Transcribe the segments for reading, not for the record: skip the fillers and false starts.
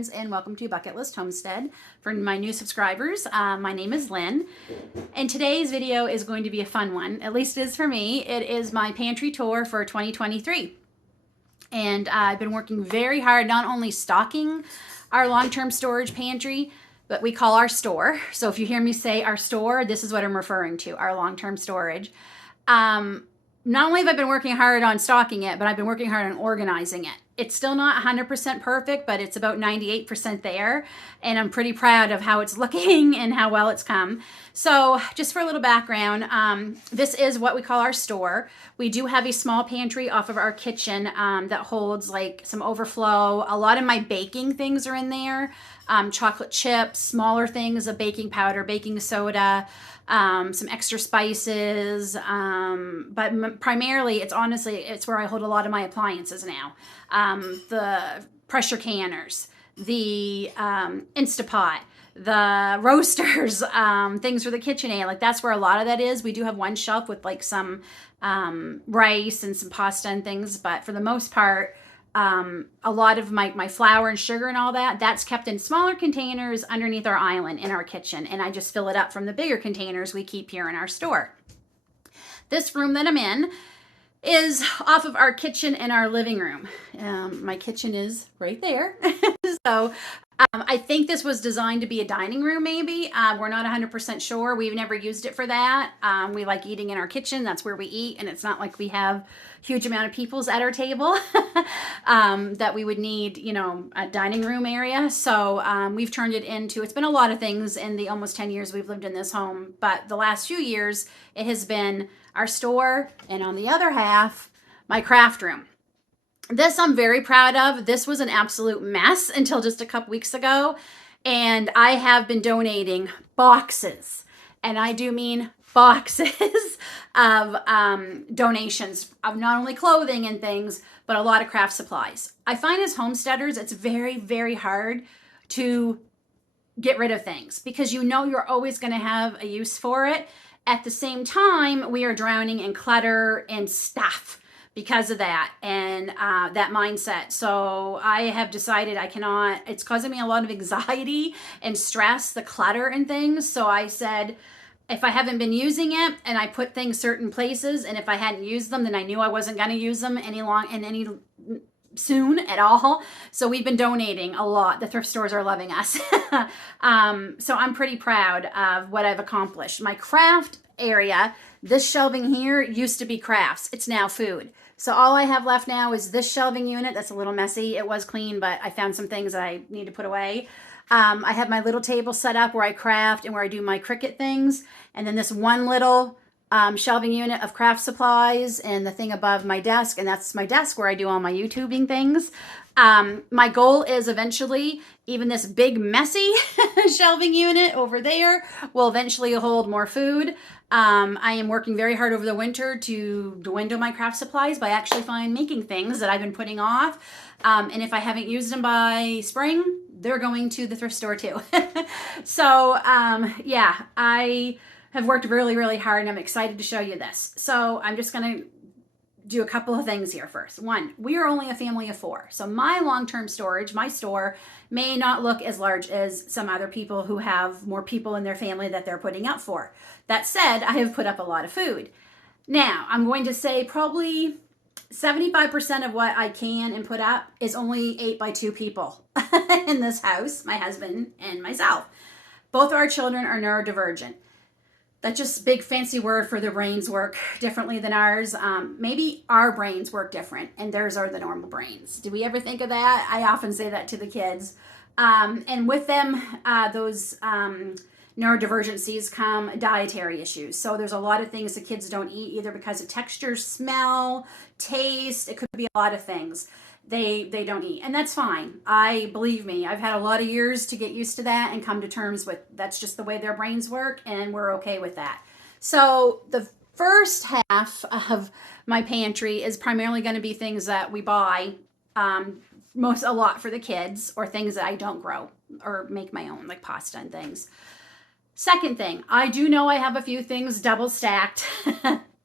friends, and welcome to Bucket List Homestead. For my new subscribers, my name is Lynn, and today's video is going to be a fun one. At least it is for me. It is my pantry tour for 2023. And I've been working very hard, not only stocking our long-term storage pantry, but we call our store. So if you hear me say our store, this is what I'm referring to, our long-term storage. Not only have I been working hard on stocking it, but I've been working hard on organizing it. It's still not 100% perfect, but it's about 98% there. And I'm pretty proud of how it's looking and how well it's come. So just for a little background, this is what we call our store. We do have a small pantry off of our kitchen that holds like some overflow. A lot of my baking things are in there. Chocolate chips, smaller things of baking powder, baking soda, some extra spices, but primarily it's where I hold a lot of my appliances now. The pressure canners, the Instapot, the roasters, things for the KitchenAid, like that's where a lot of that is. We do have one shelf with like some rice and some pasta and things, but for the most part, a lot of my flour and sugar and all that's kept in smaller containers underneath our island in our kitchen, and I just fill it up from the bigger containers we keep here in our store. This room that I'm in is off of our kitchen and our living room. My kitchen is right there. So I think this was designed to be a dining room, maybe. We're not 100% sure. We've never used it for that. We like eating in our kitchen. That's where we eat, and it's not like we have huge amount of peoples at our table that we would need, a dining room area. So we've turned it into, it's been a lot of things in the almost 10 years we've lived in this home, but the last few years it has been our store, and on the other half, my craft room. This I'm very proud of. This was an absolute mess until just a couple weeks ago, and I have been donating boxes, and I do mean boxes of donations of not only clothing and things, but a lot of craft supplies. I find as homesteaders, it's very, very hard to get rid of things because you're always going to have a use for it. At the same time, we are drowning in clutter and stuff because of that and that mindset. So I have decided I cannot, it's causing me a lot of anxiety and stress, the clutter and things. So I said, if I haven't been using it and I put things certain places, and if I hadn't used them, then I knew I wasn't going to use them any soon at all. So we've been donating a lot. The thrift stores are loving us. So I'm pretty proud of what I've accomplished. My craft area, this shelving here used to be crafts. It's now food. So all I have left now is this shelving unit. That's a little messy. It was clean, but I found some things that I need to put away. I have my little table set up where I craft and where I do my Cricut things. And then this one little shelving unit of craft supplies and the thing above my desk. And that's my desk where I do all my YouTubing things. My goal is eventually, even this big messy shelving unit over there will eventually hold more food. I am working very hard over the winter to dwindle my craft supplies by actually making things that I've been putting off. And if I haven't used them by spring, they're going to the thrift store too. So yeah, I have worked really, really hard, and I'm excited to show you this. So I'm just going to do a couple of things here first. One, we are only a family of 4. So my long-term storage, my store, may not look as large as some other people who have more people in their family that they're putting up for. That said, I have put up a lot of food. Now, I'm going to say probably 75% of what I can and put up is only 8 by 2 people in this house, my husband and myself. Both our children are neurodivergent. That's just a big fancy word for their brains work differently than ours. Maybe our brains work different and theirs are the normal brains. Do we ever think of that? I often say that to the kids. And with them, those neurodivergencies come dietary issues. So there's a lot of things the kids don't eat either because of texture, smell, taste. It could be a lot of things they don't eat, and that's fine. Believe me, I've had a lot of years to get used to that and come to terms with that's just the way their brains work, and we're okay with that. So the first half of my pantry is primarily going to be things that we buy a lot for the kids, or things that I don't grow or make my own, like pasta and things. Second thing, I do know I have a few things double stacked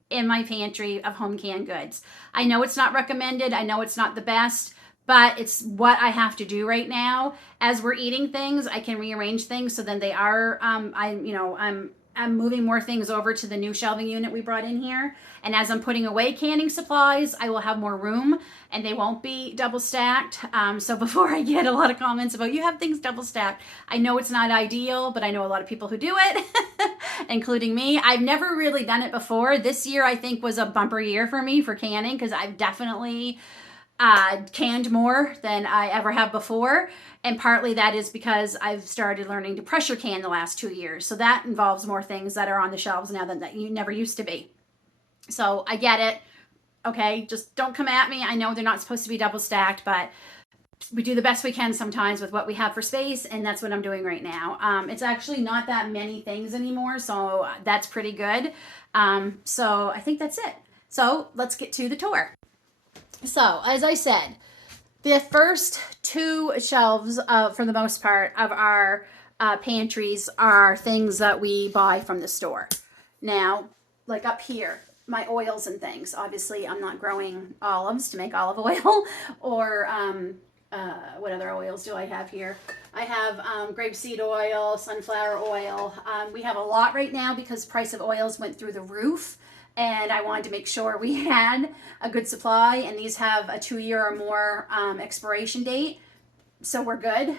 in my pantry of home canned goods. I know it's not recommended. I know it's not the best, but it's what I have to do right now. As we're eating things, I can rearrange things so then they are, I'm moving more things over to the new shelving unit we brought in here. And as I'm putting away canning supplies, I will have more room and they won't be double stacked. So before I get a lot of comments about you have things double stacked, I know it's not ideal, but I know a lot of people who do it, including me. I've never really done it before. This year I think was a bumper year for me for canning because I've definitely canned more than I ever have before. And partly that is because I've started learning to pressure can the last 2 years. So that involves more things that are on the shelves now than that you never used to be. So I get it. Okay, just don't come at me. I know they're not supposed to be double stacked, but we do the best we can sometimes with what we have for space, and that's what I'm doing right now. It's actually not that many things anymore, so that's pretty good. So I think that's it. So let's get to the tour. So, as I said, the first 2 shelves, for the most part, of our pantries are things that we buy from the store. Now, like up here, my oils and things. Obviously, I'm not growing olives to make olive oil, or what other oils do I have here? I have grapeseed oil, sunflower oil. We have a lot right now because price of oils went through the roof. And I wanted to make sure we had a good supply, and these have a 2-year or more expiration date, so we're good.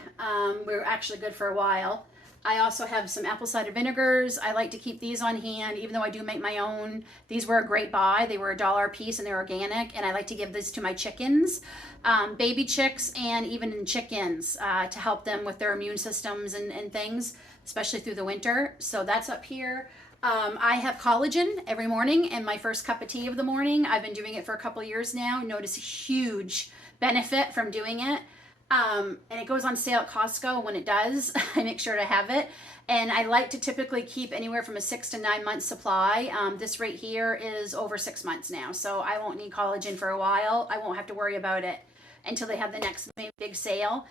We're actually good for a while. I also have some apple cider vinegars. I like to keep these on hand, even though I do make my own. These were a great buy. They were $1 a piece and they're organic, and I like to give these to my chickens, baby chicks, and even chickens to help them with their immune systems and things, especially through the winter. So that's up here. I have collagen every morning and my first cup of tea of the morning. I've been doing it for a couple of years now. Notice a huge benefit from doing it. And it goes on sale at Costco. When it does, I make sure to have it. And I like to typically keep anywhere from a 6 to 9 month supply. This right here is over 6 months now. So I won't need collagen for a while. I won't have to worry about it until they have the next big sale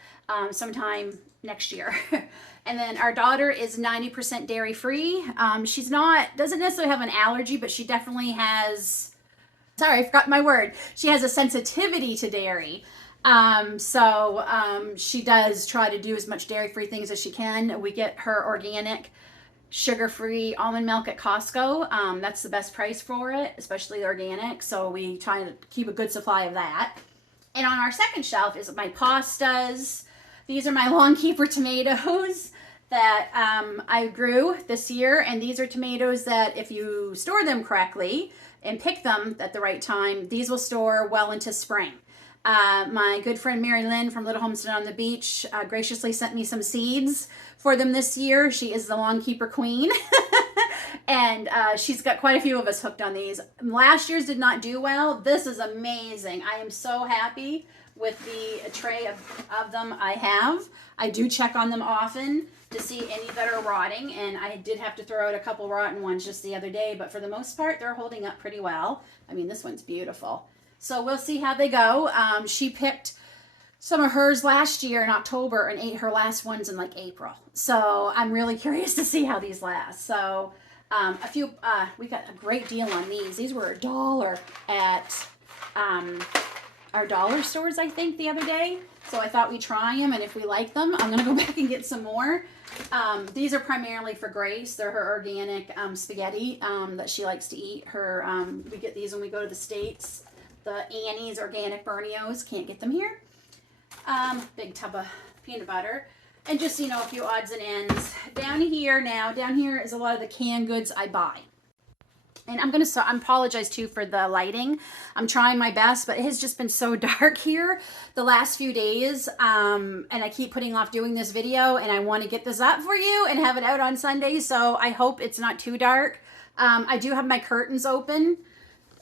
sometime next year. And then our daughter is 90% dairy free. She's doesn't necessarily have an allergy, but she definitely has, sorry, I forgot my word. She has a sensitivity to dairy. So she does try to do as much dairy free things as she can. We get her organic sugar-free almond milk at Costco. That's the best price for it, especially organic. So we try to keep a good supply of that. And on our second shelf is my pastas. These are my long keeper tomatoes that I grew this year. And these are tomatoes that if you store them correctly and pick them at the right time, these will store well into spring. My good friend Mary Lynn from Little Homestead on the Beach graciously sent me some seeds for them this year. She is the long keeper queen. And she's got quite a few of us hooked on these. Last year's did not do well. This is amazing. I am so happy with the tray of them I have. I do check on them often to see any that are rotting, and I did have to throw out a couple rotten ones just the other day, but for the most part, they're holding up pretty well. I mean, this one's beautiful. So we'll see how they go. She picked some of hers last year in October and ate her last ones in like April. So I'm really curious to see how these last. So we got a great deal on these. These were $1 at our dollar stores, I think, the other day. So I thought we'd try them, and if we like them, I'm going to go back and get some more. These are primarily for Grace. They're her organic spaghetti that she likes to eat. We get these when we go to the States. The Annie's Organic Bernios. Can't get them here. Big tub of peanut butter. And just, a few odds and ends. Down here is a lot of the canned goods I buy. And I apologize too for the lighting. I'm trying my best, but it has just been so dark here the last few days. And I keep putting off doing this video, and I want to get this up for you and have it out on Sunday. So I hope it's not too dark. I do have my curtains open,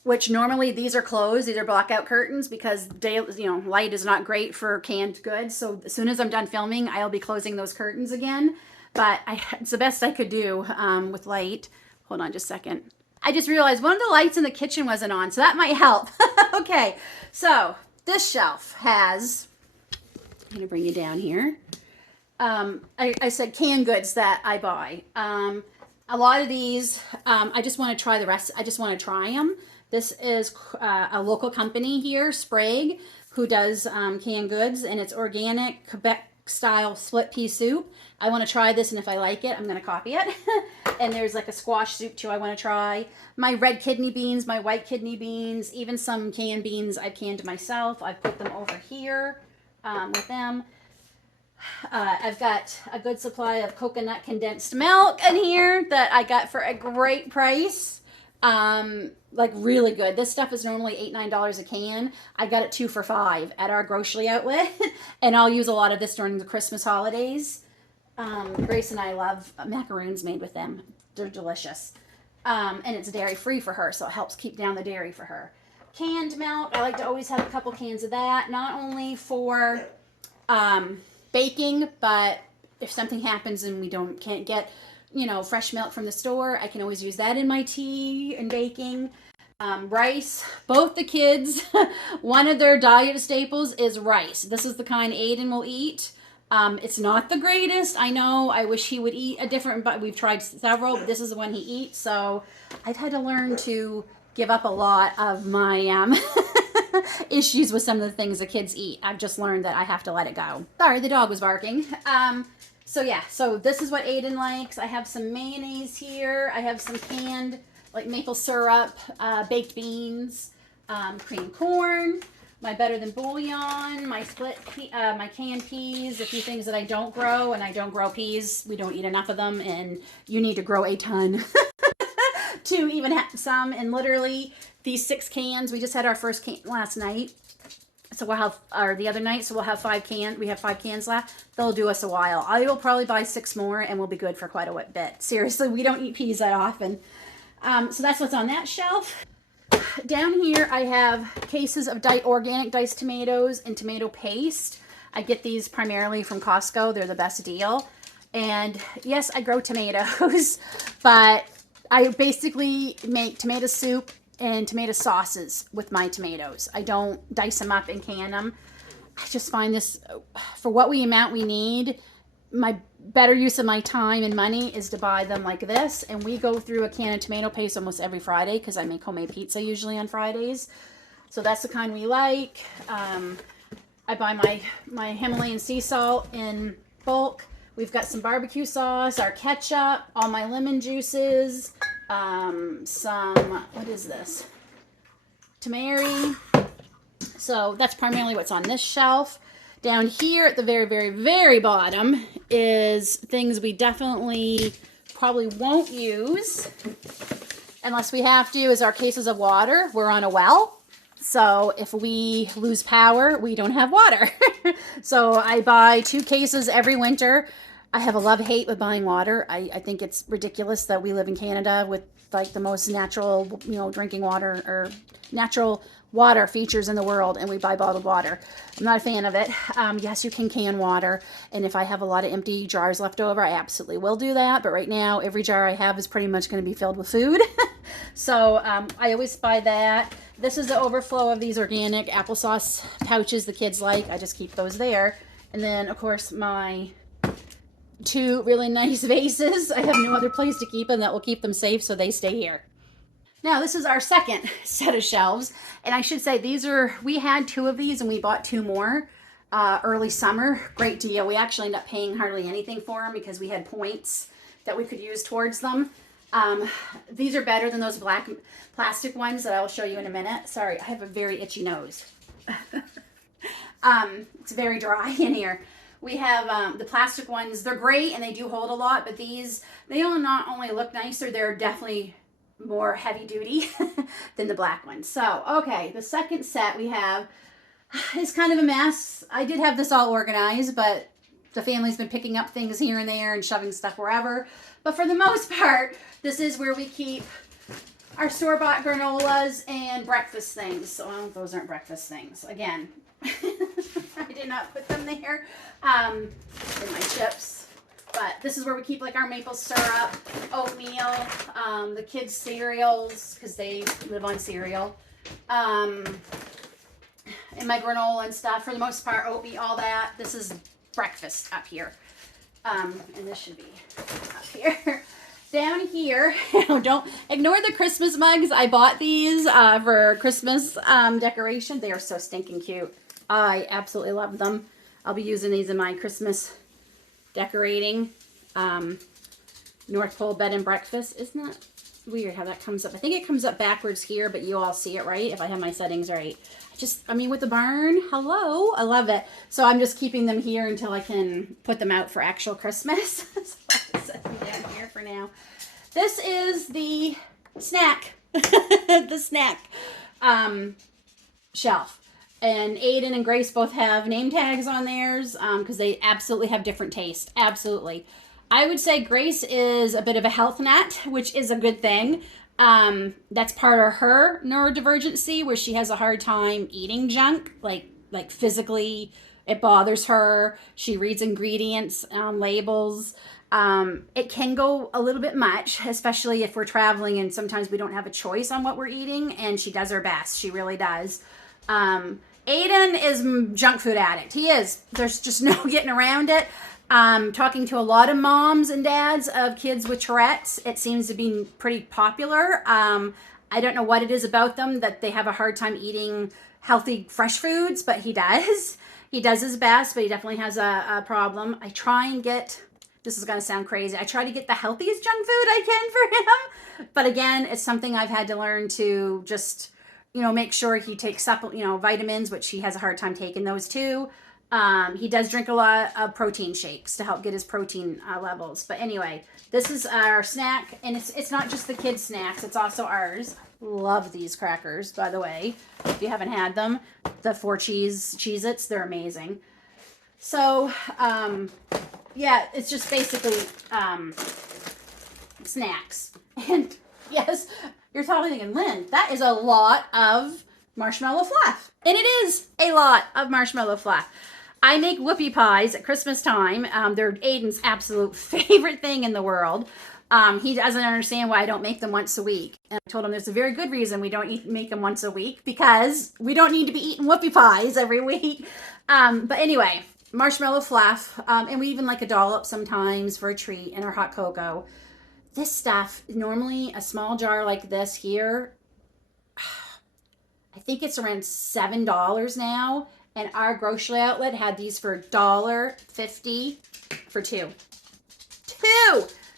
which normally these are closed. These are blackout curtains because light is not great for canned goods. So as soon as I'm done filming, I'll be closing those curtains again. But it's the best I could do with light. Hold on just a second. I just realized one of the lights in the kitchen wasn't on, so that might help. Okay, so this shelf has, I'm going to bring you down here. I said canned goods that I buy. A lot of these, I just want to try the rest. I just want to try them. This is a local company here, Sprague, who does canned goods, and it's organic Quebec style split pea soup. I want to try this, and if I like it, I'm going to copy it. And there's like a squash soup too I want to try. My red kidney beans, my white kidney beans, even some canned beans I've canned myself. I've put them over here with them. I've got a good supply of coconut condensed milk in here that I got for a great price. Like really good. This stuff is normally $8-9 a can. I got it 2 for $5 at our grocery outlet. And I'll use a lot of this during the Christmas holidays. Grace and I love macaroons made with them. They're delicious. And it's dairy free for her, so it helps keep down the dairy for her. Canned milk, I like to always have a couple cans of that, not only for baking, but if something happens and we can't get, you know, fresh milk from the store, I can always use that in my tea and baking. Rice, both the kids, one of their diet staples is rice. This is the kind Aiden will eat. It's not the greatest, I know. I wish he would eat a different, but we've tried several, but this is the one he eats. So I've had to learn to give up a lot of my issues with some of the things the kids eat. I've just learned that I have to let it go. Sorry, the dog was barking. So yeah, so this is what Aiden likes. I have some mayonnaise here. I have some canned like maple syrup, baked beans, creamed corn, my better than bouillon, my my canned peas, a few things that I don't grow, and I don't grow peas. We don't eat enough of them, and you need to grow a ton to even have some. And literally these 6 cans, we just had our first can last night. So we'll have, or the other night, so we'll have 5 cans. We have 5 cans left. They'll do us a while. I will probably buy 6 more and we'll be good for quite a bit. Seriously, we don't eat peas that often. So that's what's on that shelf. Down here, I have cases of organic diced tomatoes and tomato paste. I get these primarily from Costco. They're the best deal. And yes, I grow tomatoes, but I basically make tomato soup and tomato sauces with my tomatoes. I don't dice them up and can them. I just find this, for what amount we need, my better use of my time and money is to buy them like this. And we go through a can of tomato paste almost every Friday because I make homemade pizza usually on Fridays. So that's the kind we like. I buy my Himalayan sea salt in bulk. We've got some barbecue sauce, our ketchup, all my lemon juices, some, what is this? Tamari. So that's primarily what's on this shelf. Down here at the very, very, very bottom is things we definitely probably won't use unless we have to, is our cases of water. We're on a well. So if we lose power, we don't have water. So I buy 2 cases every winter. I have a love-hate with buying water. I think it's ridiculous that we live in Canada with like the most natural, you know, drinking water or natural water features in the world, and we buy bottled water. I'm not a fan of it. Yes, you can water, and if I have a lot of empty jars left over, I absolutely will do that. But right now, every jar I have is pretty much going to be filled with food. So I always buy that. This is the overflow of these organic applesauce pouches the kids like. I just keep those there. And then, of course, my 2 really nice vases. I have no other place to keep them that will keep them safe, so they stay here. Now, this is our second set of shelves, and I should say we had 2 of these and we bought 2 more early summer. Great deal. We actually ended up paying hardly anything for them because we had points that we could use towards them. These are better than those black plastic ones that I will show you in a minute. Sorry, I have a very itchy nose. It's very dry in here. We have the plastic ones. They're great and they do hold a lot, but these, they not only look nicer, they're definitely more heavy duty than the black ones. So, okay, the second set we have is kind of a mess. I did have this all organized, but the family's been picking up things here and there and shoving stuff wherever. But for the most part, this is where we keep our store-bought granolas and breakfast things. So, well, those aren't breakfast things. Again, I did not put them there. And my chips. But this is where we keep like our maple syrup, oatmeal, the kids' cereals, because they live on cereal, and my granola and stuff. For the most part, oatmeal, all that. This is breakfast up here. And this should be up here. Down here, don't ignore the Christmas mugs. I bought these for Christmas decoration. They are so stinking cute. I absolutely love them. I'll be using these in my Christmas decorating. North Pole bed and breakfast. Isn't that weird how that comes up? I think it comes up backwards here, but you all see it right if I have my settings right. I mean, with the barn, hello, I love it. So I'm just keeping them here until I can put them out for actual Christmas. So I'll just set them down here for now. This is the snack, the snack shelf. And Aiden and Grace both have name tags on theirs because they absolutely have different tastes. Absolutely. I would say Grace is a bit of a health nut, which is a good thing. That's part of her neurodivergency, where she has a hard time eating junk, like physically it bothers her. She reads ingredients on labels. It can go a little bit much, especially if we're traveling and sometimes we don't have a choice on what we're eating, and she does her best. She really does. Aiden is junk food addict. He is. There's just no getting around it. Talking to a lot of moms and dads of kids with Tourette's, it seems to be pretty popular. I don't know what it is about them that they have a hard time eating healthy, fresh foods, but he does. He does his best, but he definitely has a problem. I try and get, this is going to sound crazy, I try to get the healthiest junk food I can for him. But again, it's something I've had to learn to just, make sure he takes vitamins, which he has a hard time taking those too. He does drink a lot of protein shakes to help get his protein levels. But anyway, this is our snack, and it's not just the kids' snacks, it's also ours. Love these crackers, by the way. If you haven't had them, the 4 Cheez-Its, they're amazing. So, yeah, it's just basically snacks. And yes, you're probably thinking, Lynn, that is a lot of marshmallow fluff. And it is a lot of marshmallow fluff. I make whoopie pies at Christmas time. They're Aiden's absolute favorite thing in the world. He doesn't understand why I don't make them once a week. And I told him there's a very good reason we don't make them once a week, because we don't need to be eating whoopie pies every week. But anyway, marshmallow fluff. And we even like a dollop sometimes for a treat in our hot cocoa. This stuff, normally a small jar like this here, I think it's around $7 now. And our grocery outlet had these for $1.50 for 2.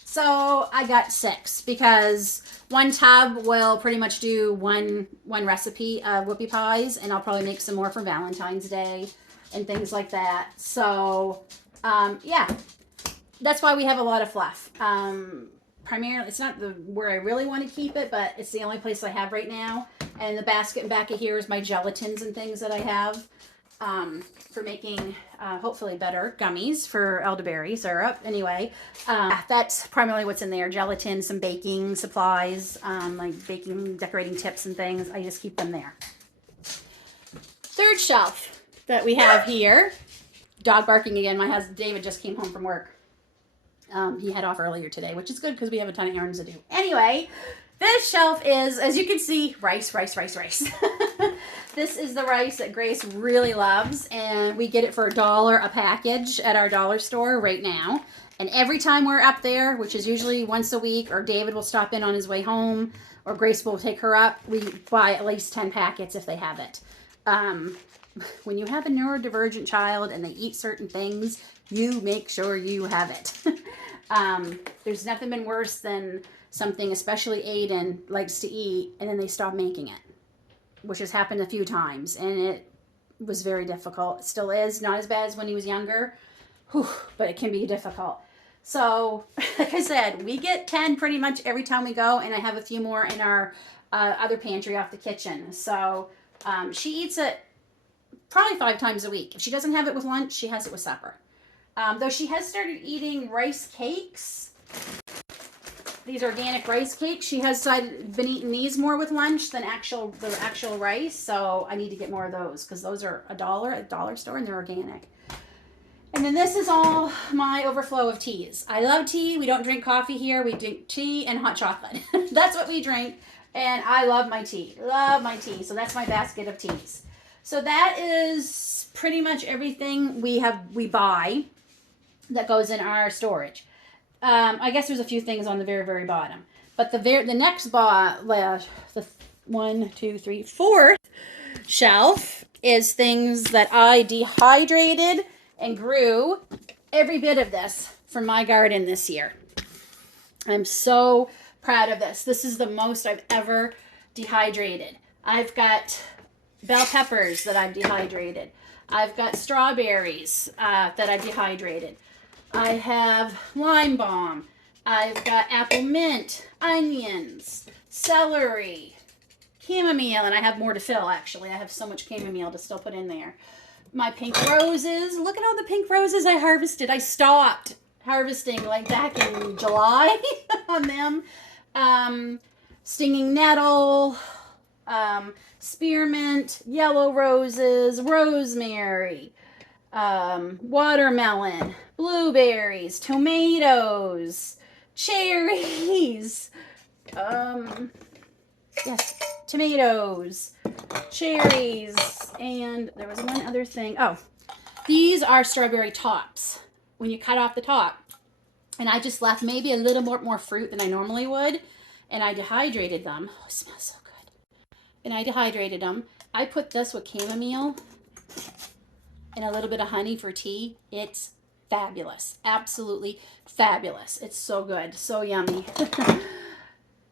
So I got 6 because one tub will pretty much do one recipe of whoopie pies, and I'll probably make some more for Valentine's Day and things like that. So yeah, that's why we have a lot of fluff. Primarily, it's not where I really want to keep it, but it's the only place I have right now. And the basket in back of here is my gelatins and things that I have for making hopefully better gummies for elderberry syrup. Anyway, that's primarily what's in there. Gelatin, some baking supplies, like baking, decorating tips and things. I just keep them there. Third shelf that we have here. Dog barking again. My husband David just came home from work. He had off earlier today, which is good because we have a ton of errands to do. Anyway, this shelf is, as you can see, rice. This is the rice that Grace really loves, and we get it for $1 a package at our dollar store right now. And every time we're up there, which is usually once a week, or David will stop in on his way home, or Grace will take her up, we buy at least 10 packets if they have it. When you have a neurodivergent child and they eat certain things, you make sure you have it. There's nothing been worse than something, especially Aiden likes to eat, and then they stop making it, which has happened a few times, and it was very difficult. It still is, not as bad as when he was younger, but it can be difficult. So, like I said, we get 10 pretty much every time we go, and I have a few more in our other pantry off the kitchen. So, she eats it probably 5 times a week. If she doesn't have it with lunch, she has it with supper. Though she has started eating rice cakes, these organic rice cakes. She has been eating these more with lunch than the actual rice. So I need to get more of those because those are $1 at the dollar store and they're organic. And then this is all my overflow of teas. I love tea. We don't drink coffee here. We drink tea and hot chocolate. That's what we drink. And I love my tea. Love my tea. So that's my basket of teas. So that is pretty much everything we buy that goes in our storage. I guess there's a few things on the very, very bottom. But the next the 4th shelf is things that I dehydrated and grew every bit of this from my garden this year. I'm so proud of this. This is the most I've ever dehydrated. I've got bell peppers that I've dehydrated. I've got strawberries that I've dehydrated. I have lime balm. I've got apple mint, onions, celery, chamomile, and I have more to fill actually. I have so much chamomile to still put in there. My pink roses. Look at all the pink roses I harvested. I stopped harvesting like back in July on them. Stinging nettle, spearmint, yellow roses, rosemary, watermelon, blueberries, tomatoes, cherries, yes, tomatoes, cherries, and there was one other thing. Oh, these are strawberry tops. When you cut off the top, and I just left maybe a little more fruit than I normally would, and I dehydrated them. Oh, it smells so good. And I dehydrated them. I put this with chamomile and a little bit of honey for tea. It's fabulous. Absolutely fabulous. It's so good. So yummy.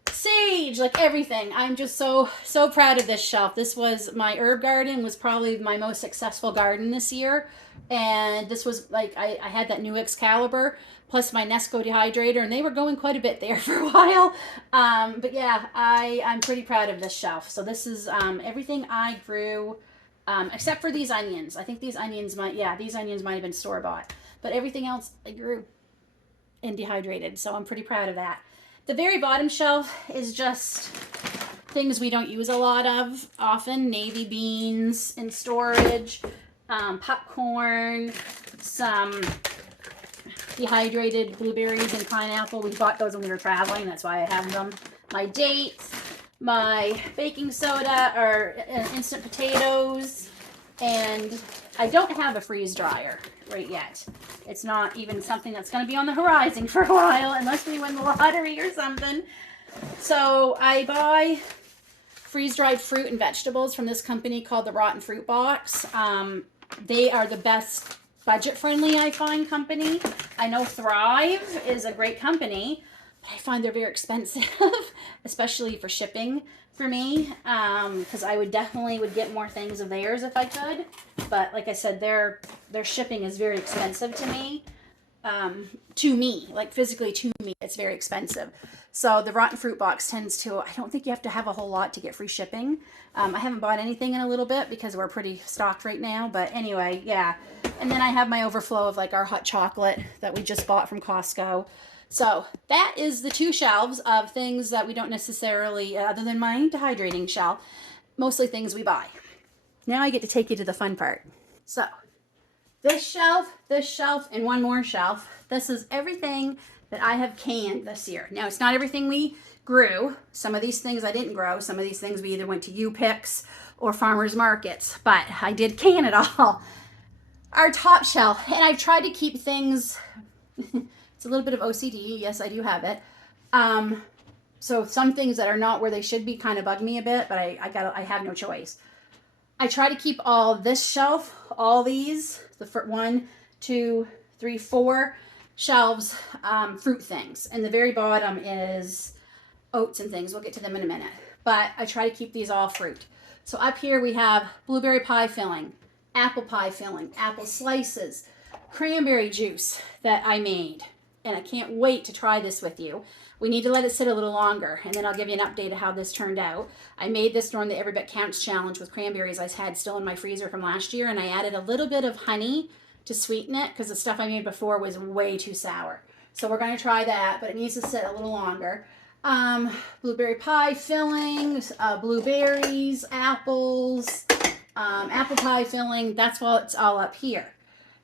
Sage, like everything. I'm just so proud of this shelf. This was my herb garden, was probably my most successful garden this year. And this was like, I had that new Excalibur plus my Nesco dehydrator, and they were going quite a bit there for a while. But yeah, I'm pretty proud of this shelf. So this is everything I grew, except for these onions. I think these onions might have been store-bought. But everything else I grew and dehydrated. So I'm pretty proud of that. The very bottom shelf is just things we don't use a lot of often. Navy beans in storage, popcorn, some dehydrated blueberries and pineapple. We bought those when we were traveling. That's why I have them. My dates, my baking soda or instant potatoes, and I don't have a freeze dryer right yet. It's not even something that's going to be on the horizon for a while unless we win the lottery or something. So I buy freeze-dried fruit and vegetables from this company called the Rotten Fruit Box. They are the best budget-friendly, I find, company. I know Thrive is a great company, but I find they're very expensive, especially for shipping for me, because I would definitely get more things of theirs if I could. But like I said, their shipping is very expensive to me. Like physically to me, it's very expensive. So the Rotten Fruit Box tends to, I don't think you have to have a whole lot to get free shipping. I haven't bought anything in a little bit because we're pretty stocked right now. But anyway, yeah. And then I have my overflow of like our hot chocolate that we just bought from Costco. So that is the two shelves of things that we don't necessarily, other than my dehydrating shelf, mostly things we buy. Now I get to take you to the fun part. So this shelf, and one more shelf. This is everything that I have canned this year. Now, it's not everything we grew. Some of these things I didn't grow. Some of these things we either went to U-Picks or farmers markets, but I did can it all. Our top shelf, and I've tried to keep things, it's a little bit of OCD. Yes, I do have it. So some things that are not where they should be kind of bug me a bit, but I have no choice. I try to keep all this shelf, all these, the 1, 2, 3, 4 shelves, fruit things. And the very bottom is oats and things. We'll get to them in a minute. But I try to keep these all fruit. So up here we have blueberry pie filling, apple pie filling, apple slices, cranberry juice that I made. And I can't wait to try this with you. We need to let it sit a little longer, and then I'll give you an update of how this turned out. I made this during the Every Bit Counts challenge with cranberries I had still in my freezer from last year, and I added a little bit of honey to sweeten it because the stuff I made before was way too sour. So we're going to try that, but it needs to sit a little longer. Blueberry pie fillings, blueberries, apples, apple pie filling. That's what it's all up here.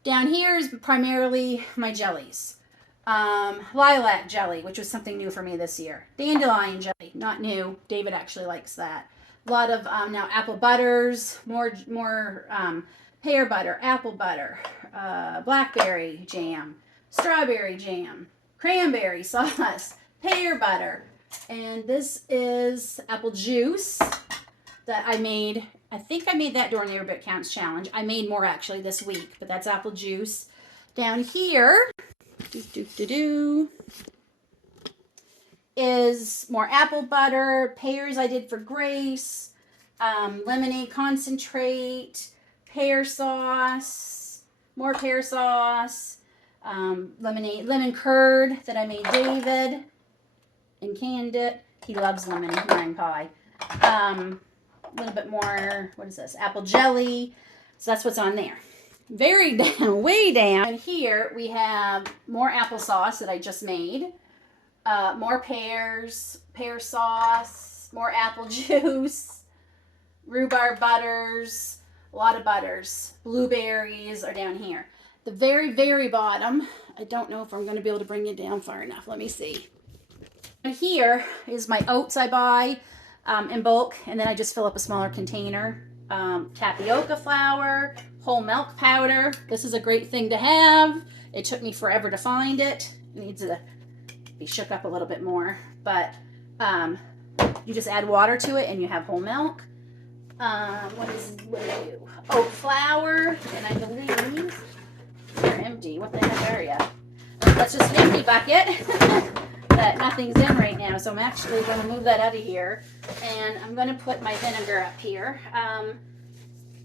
Down here is primarily my jellies. Lilac jelly, which was something new for me this year. Dandelion jelly, not new. David actually likes that. A lot of now apple butters, more pear butter, apple butter, blackberry jam, strawberry jam, cranberry sauce, pear butter, and this is apple juice. that I made. I think I made that during the Every Bit Counts challenge. I made more actually this week, but that's apple juice. Down here is more apple butter, pears I did for Grace, lemonade concentrate, pear sauce, more pear sauce, lemon curd that I made David and canned it. He loves lemon meringue pie. A little bit more, what is this? Apple jelly. So that's what's on there. Very down, way down. And here we have more applesauce that I just made. More pears, pear sauce, more apple juice, rhubarb butters, a lot of butters. Blueberries are down here. The very, very bottom, I don't know if I'm going to be able to bring it down far enough. Let me see. And here is my oats I buy in bulk, and then I just fill up a smaller container. Tapioca flour, whole milk powder. This is a great thing to have. It took me forever to find it. It needs to be shook up a little bit more, but you just add water to it and you have whole milk. What do I do? Oat flour, and I believe they're empty. What the heck are you? That's just an empty bucket that nothing's in right now, so I'm actually going to move that out of here, and I'm going to put my vinegar up here.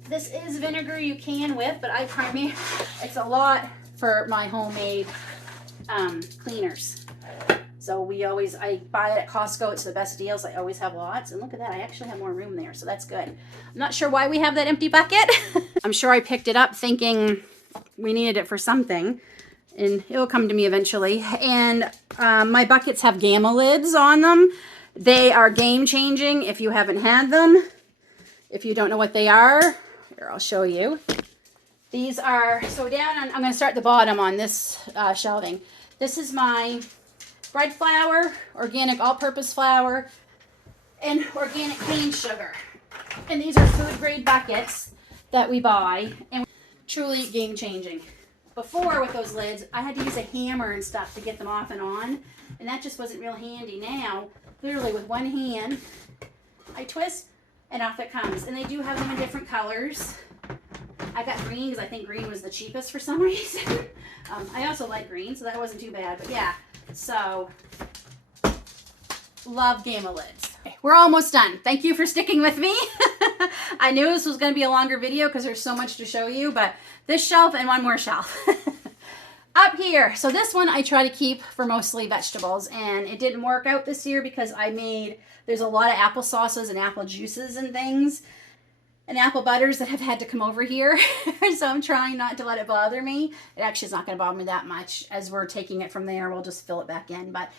This is vinegar you can with, but it's a lot for my homemade cleaners. So I buy it at Costco. It's the best deals. I always have lots. And look at that. I actually have more room there. So that's good. I'm not sure why we have that empty bucket. I'm sure I picked it up thinking we needed it for something. And it'll come to me eventually. And my buckets have gamma lids on them. They are game changing if you haven't had them. If you don't know what they are, here, I'll show you. These are, so down on, I'm going to start at the bottom on this shelving. This is my bread flour, organic all-purpose flour, and organic cane sugar. And these are food grade buckets that we buy, and truly game changing. Before with those lids, I had to use a hammer and stuff to get them off and on, and that just wasn't real handy. Now, literally with one hand, I twist and off it comes. And they do have them in different colors. I got green because I think green was the cheapest for some reason. I also like green, so that wasn't too bad. But yeah, so love gamma lids. Okay, we're almost done. Thank you for sticking with me. I knew this was going to be a longer video because there's so much to show you, but this shelf and one more shelf. Up here, so this one I try to keep for mostly vegetables, and it didn't work out this year because there's a lot of apple sauces and apple juices and things and apple butters that have had to come over here. So I'm trying not to let it bother me. It actually is not going to bother me that much. As we're taking it from there, we'll just fill it back in. But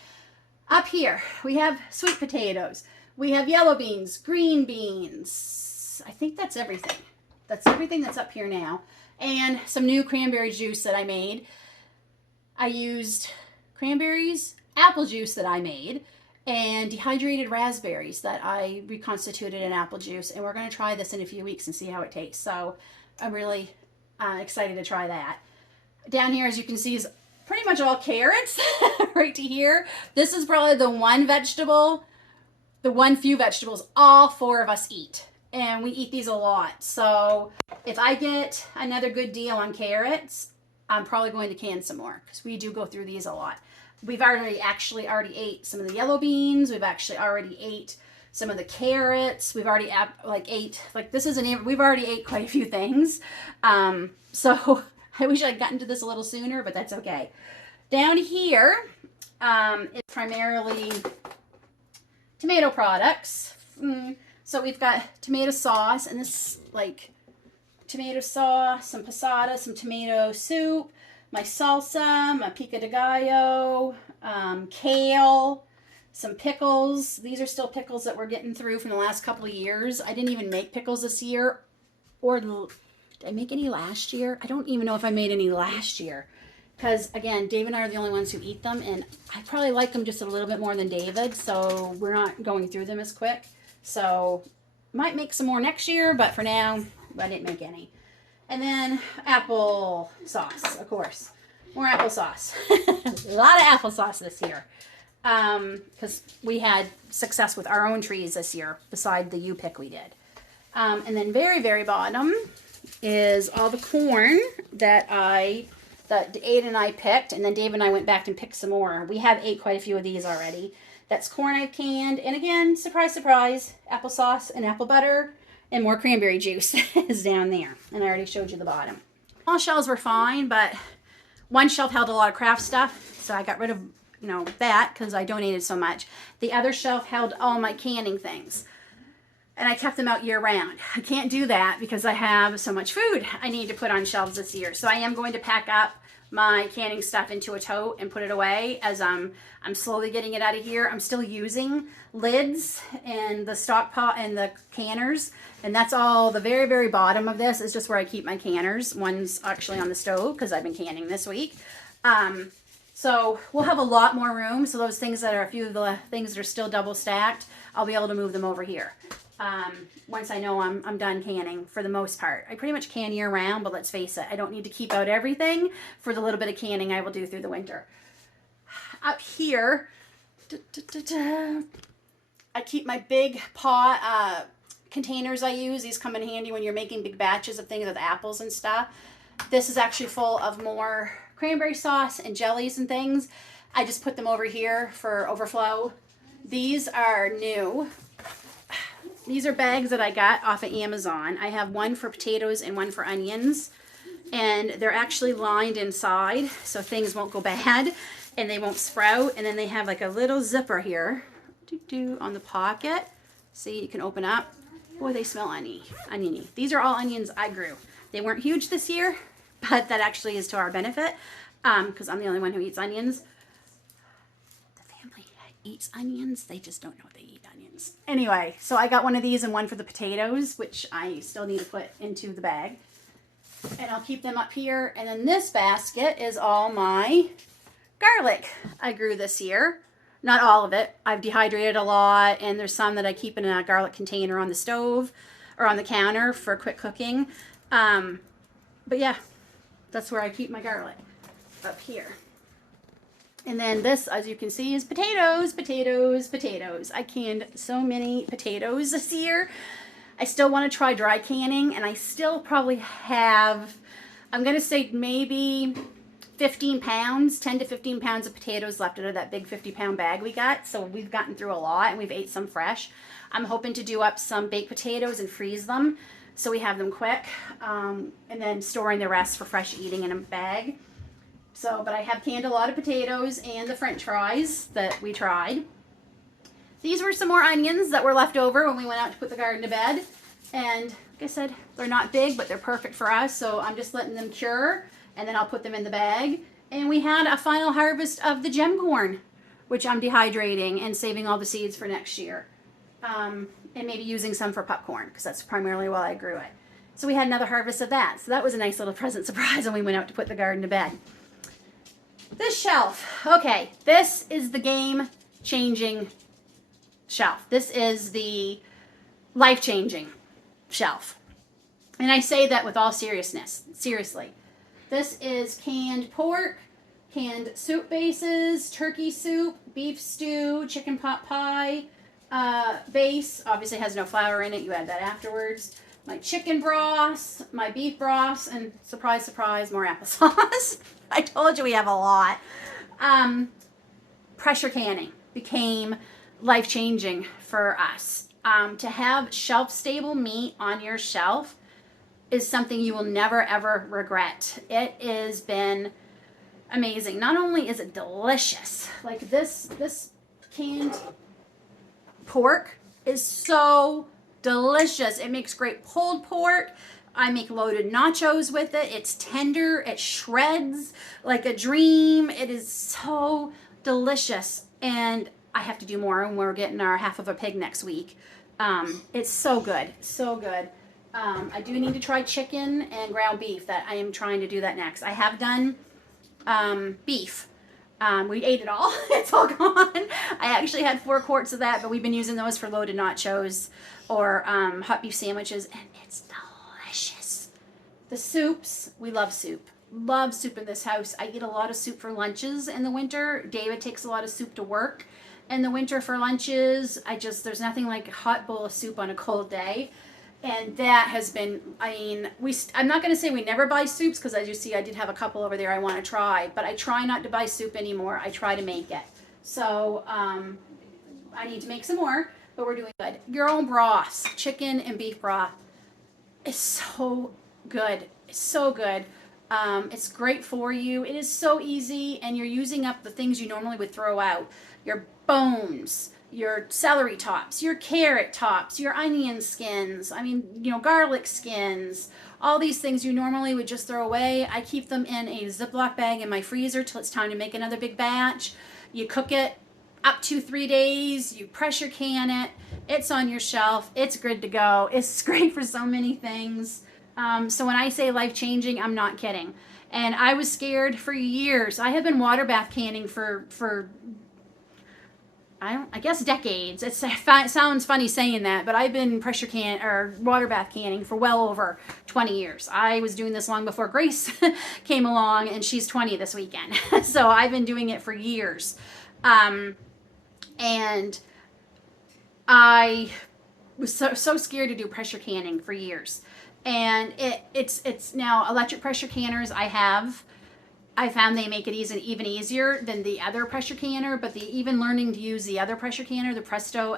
up here, we have sweet potatoes. We have yellow beans, green beans. I think that's everything. That's everything that's up here now. And some new cranberry juice that I made. I used cranberries, apple juice that I made, and dehydrated raspberries that I reconstituted in apple juice. And we're going to try this in a few weeks and see how it tastes. So I'm really excited to try that. Down here, as you can see, is pretty much all carrots right to here. This is probably the one few vegetables all four of us eat. And we eat these a lot. So if I get another good deal on carrots, I'm probably going to can some more because we do go through these a lot. We've already ate some of the yellow beans. We've actually already ate some of the carrots. We've already we've already ate quite a few things. So I wish I'd gotten to this a little sooner, but that's okay. Down here, it's primarily tomato products. So we've got tomato sauce, and this tomato sauce, some passata, some tomato soup, my salsa, my pico de gallo, kale, some pickles. These are still pickles that we're getting through from the last couple of years. I didn't even make pickles this year. Or did I make any last year? I don't even know if I made any last year. Because, again, Dave and I are the only ones who eat them. And I probably like them just a little bit more than David. So we're not going through them as quick. So might make some more next year. But for now, I didn't make any. And then apple sauce, of course. More applesauce. A lot of applesauce this year. Because we had success with our own trees this year, beside the U-pick we did. And then very, very bottom is all the corn that Aiden and I picked, and then Dave and I went back and picked some more. We have ate quite a few of these already. That's corn I've canned, and again, surprise, surprise, applesauce and apple butter, and more cranberry juice is down there. And I already showed you the bottom. All shelves were fine, but one shelf held a lot of craft stuff, so I got rid of, you know, that because I donated so much. The other shelf held all my canning things, and I kept them out year round. I can't do that because I have so much food I need to put on shelves this year. So I am going to pack up my canning stuff into a tote and put it away as I'm slowly getting it out of here. I'm still using lids and the stock pot and the canners, and that's all. The very, very bottom of this is just where I keep my canners. One's actually on the stove because I've been canning this week. So we'll have a lot more room. So those things that are, a few of the things that are still double stacked, I'll be able to move them over here. Once I know I'm done canning for the most part. I pretty much can year round, but let's face it, I don't need to keep out everything for the little bit of canning I will do through the winter. Up here, I keep my big pot containers I use. These come in handy when you're making big batches of things with apples and stuff. This is actually full of more cranberry sauce and jellies and things. I just put them over here for overflow. These are new. These are bags that I got off of Amazon. I have one for potatoes and one for onions, and they're actually lined inside so things won't go bad and they won't sprout. And then they have like a little zipper here on the pocket. See, you can open up. Boy, they smell oniony. These are all onions I grew. They weren't huge this year, but that actually is to our benefit because I'm the only one who eats onions. The family eats onions. They just don't know they eat onions. Anyway, so I got one of these and one for the potatoes, which I still need to put into the bag. And I'll keep them up here. And then this basket is all my garlic I grew this year. Not all of it. I've dehydrated a lot, and there's some that I keep in a garlic container on the stove or on the counter for quick cooking. But yeah, that's where I keep my garlic, up here. And then this, as you can see, is potatoes, potatoes, potatoes. I canned so many potatoes this year. I still want to try dry canning, and I still probably have, I'm going to say maybe 15 pounds, 10 to 15 pounds of potatoes left out of that big 50-pound bag we got. So we've gotten through a lot, and we've ate some fresh. I'm hoping to do up some baked potatoes and freeze them so we have them quick, and then storing the rest for fresh eating in a bag. So, but I have canned a lot of potatoes and the French fries that we tried. These were some more onions that were left over when we went out to put the garden to bed. And like I said, they're not big, but they're perfect for us. So I'm just letting them cure, and then I'll put them in the bag. And we had a final harvest of the gem corn, which I'm dehydrating and saving all the seeds for next year. And maybe using some for popcorn, because that's primarily why I grew it. So we had another harvest of that. So that was a nice little present surprise when we went out to put the garden to bed. This shelf. Okay, this is the game-changing shelf. This is the life-changing shelf. And I say that with all seriousness. Seriously. This is canned pork, canned soup bases, turkey soup, beef stew, chicken pot pie base. Obviously has no flour in it. You add that afterwards. My chicken broth, my beef broth, and surprise, surprise, more applesauce. I told you we have a lot. Pressure canning became life-changing for us. To have shelf-stable meat on your shelf is something you will never, ever regret. It has been amazing. Not only is it delicious, like this canned pork is so delicious. It makes great pulled pork. I make loaded nachos with it. It's tender. It shreds like a dream. It is so delicious. And I have to do more, and we're getting our half of a pig next week. It's so good. So good. I do need to try chicken and ground beef. That I am trying to do that next. I have done beef. We ate it all. It's all gone. I actually had 4 quarts of that, but we've been using those for loaded nachos or hot beef sandwiches, and it's delicious. The soups, we love soup. Love soup in this house. I eat a lot of soup for lunches in the winter. David takes a lot of soup to work in the winter for lunches. There's nothing like a hot bowl of soup on a cold day. And that has been, I mean, I'm not going to say we never buy soups, because as you see, I did have a couple over there I want to try, but I try not to buy soup anymore. I try to make it. So I need to make some more, but we're doing good. Your own broths, chicken and beef broth, is so good. It's so good. It's great for you. It is so easy, and you're using up the things you normally would throw out. Your bones, your celery tops, your carrot tops, your onion skins, I mean, you know, garlic skins, all these things you normally would just throw away. I keep them in a Ziploc bag in my freezer till it's time to make another big batch. You cook it up to 3 days, you pressure can it, it's on your shelf, it's good to go. It's great for so many things. So when I say life-changing, I'm not kidding. And I was scared for years. I have been water bath canning for I guess decades. It sounds funny saying that, but I've been pressure can or water bath canning for well over 20 years. I was doing this long before Grace came along, and she's 20 this weekend. So I've been doing it for years. And I was so scared to do pressure canning for years. And it's now electric pressure canners I found they make it even easier than the other pressure canner, but even learning to use the other pressure canner, the Presto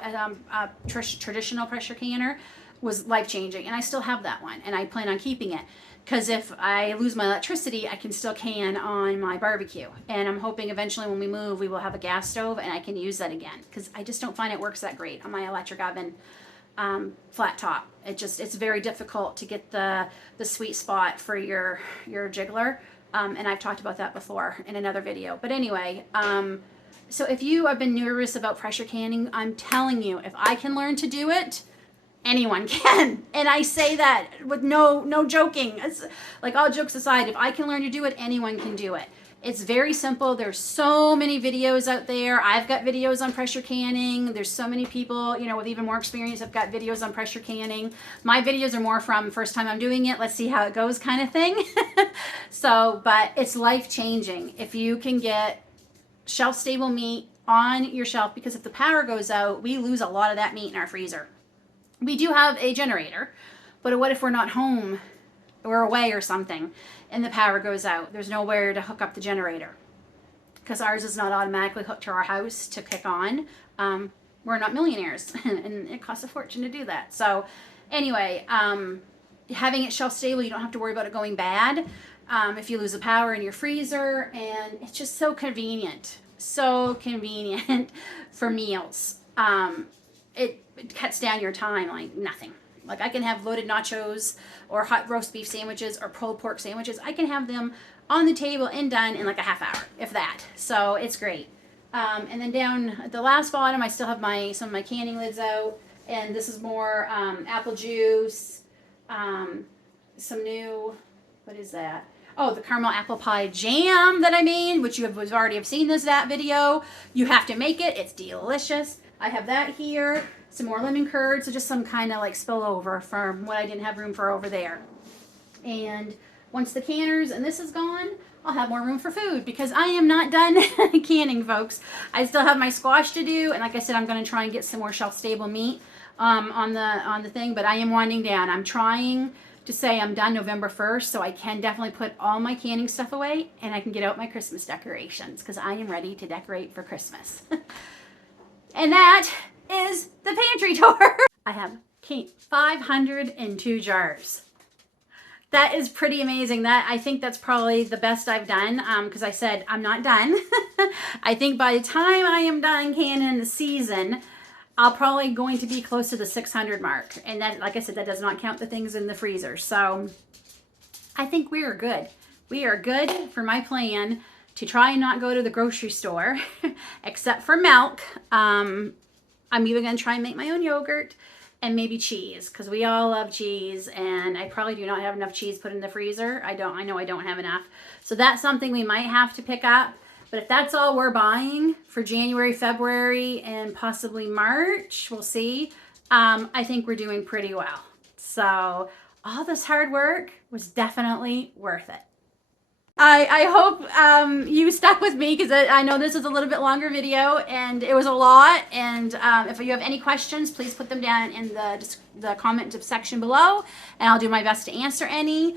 traditional pressure canner, was life-changing. And I still have that one, and I plan on keeping it, because if I lose my electricity, I can still can on my barbecue. And I'm hoping eventually when we move, we will have a gas stove, and I can use that again, because I just don't find it works that great on my electric oven. Flat top. It's very difficult to get the sweet spot for your jiggler. And I've talked about that before in another video. But anyway, so if you have been nervous about pressure canning, I'm telling you, if I can learn to do it, anyone can. And I say that with no joking. It's like, all jokes aside, if I can learn to do it, anyone can do it. It's very simple. There's so many videos out there. I've got videos on pressure canning. There's so many people, you know, with even more experience have got videos on pressure canning. My videos are more from first time I'm doing it, let's see how it goes kind of thing. So, but it's life-changing if you can get shelf-stable meat on your shelf, because if the power goes out, we lose a lot of that meat in our freezer. We do have a generator, but what if we're not home? We're away or something, and the power goes out. There's nowhere to hook up the generator, because ours is not automatically hooked to our house to kick on. We're not millionaires, and it costs a fortune to do that. So anyway, having it shelf stable, you don't have to worry about it going bad if you lose the power in your freezer, and it's just so convenient for meals. It cuts down your time like nothing. Like, I can have loaded nachos or hot roast beef sandwiches or pulled pork sandwiches. I can have them on the table and done in like a half hour, if that. So it's great. And then down at the last bottom, I still have some of my canning lids out. And this is more apple juice, some new, what is that? Oh, the caramel apple pie jam that I made, which you have already have seen that video. You have to make it. It's delicious. I have that here. Some more lemon curd, so just some kind of like spillover from what I didn't have room for over there. And once the canners and this is gone, I'll have more room for food, because I am not done canning, folks. I still have my squash to do, and like I said, I'm going to try and get some more shelf-stable meat on the thing, but I am winding down. I'm trying to say I'm done November 1st, so I can definitely put all my canning stuff away, and I can get out my Christmas decorations, because I am ready to decorate for Christmas. And that is the pantry tour. I have 502 jars. That is pretty amazing. I think that's probably the best I've done, because I said I'm not done. I think by the time I am done canning the season, I'll probably going to be close to the 600 mark. And that, like I said, that does not count the things in the freezer. So I think we are good. We are good for my plan to try and not go to the grocery store, except for milk. I'm even going to try and make my own yogurt and maybe cheese, because we all love cheese, and I probably do not have enough cheese put in the freezer. I know I don't have enough. So that's something we might have to pick up. But if that's all we're buying for January, February, and possibly March, we'll see. I think we're doing pretty well. So all this hard work was definitely worth it. I hope you stuck with me because I know this is a little bit longer video and it was a lot. And if you have any questions, please put them down in the comment section below and I'll do my best to answer any.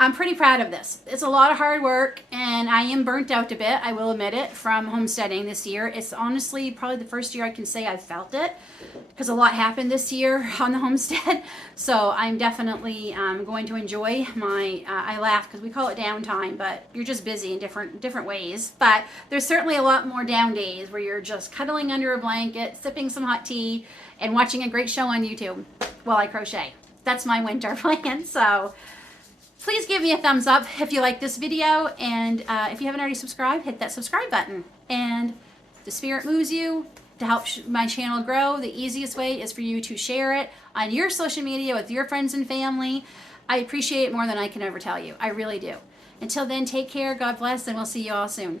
I'm pretty proud of this. It's a lot of hard work and I am burnt out a bit, I will admit it, from homesteading this year. It's honestly probably the first year I can say I've felt it because a lot happened this year on the homestead. So I'm definitely going to enjoy my, I laugh because we call it downtime, but you're just busy in different ways. But there's certainly a lot more down days where you're just cuddling under a blanket, sipping some hot tea, and watching a great show on YouTube while I crochet. That's my winter plan. So please give me a thumbs up if you like this video, and if you haven't already subscribed, hit that subscribe button. And if the spirit moves you to help my channel grow, the easiest way is for you to share it on your social media with your friends and family. I appreciate it more than I can ever tell you. I really do. Until then, take care, God bless, and we'll see you all soon.